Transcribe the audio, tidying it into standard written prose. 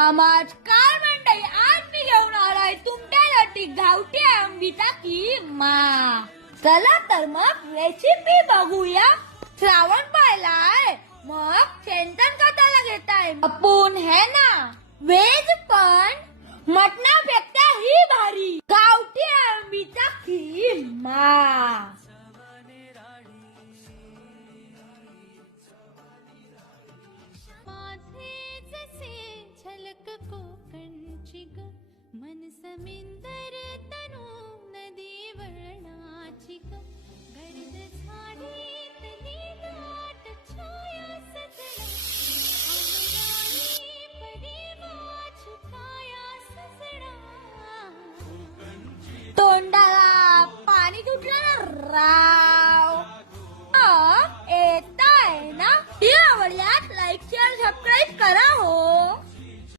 नमस्कार मंडळी, आज मी घेऊन आलोय तुमच्यासाठी गावठी आंबीचा किमा. चला तर मग रेसिपी बघूया. श्रावण पाहिलाय, मग चिंतन कथाला घेताय आपण है ना. वेज पण मटणापेक्षा ही भारी गावठी आंबीचा किमा. झलक कोकणची ग मन समिंदर तनु नदी वळणाची ग गर्द झाडीतली दाट छाया सजणा अमराई परिवाच काया सजणा. तोंडाला पाणी सुटलं ना राव. येताय ना. ती आवडल्यास लाईक शेअर सबस्क्राईब करा हो.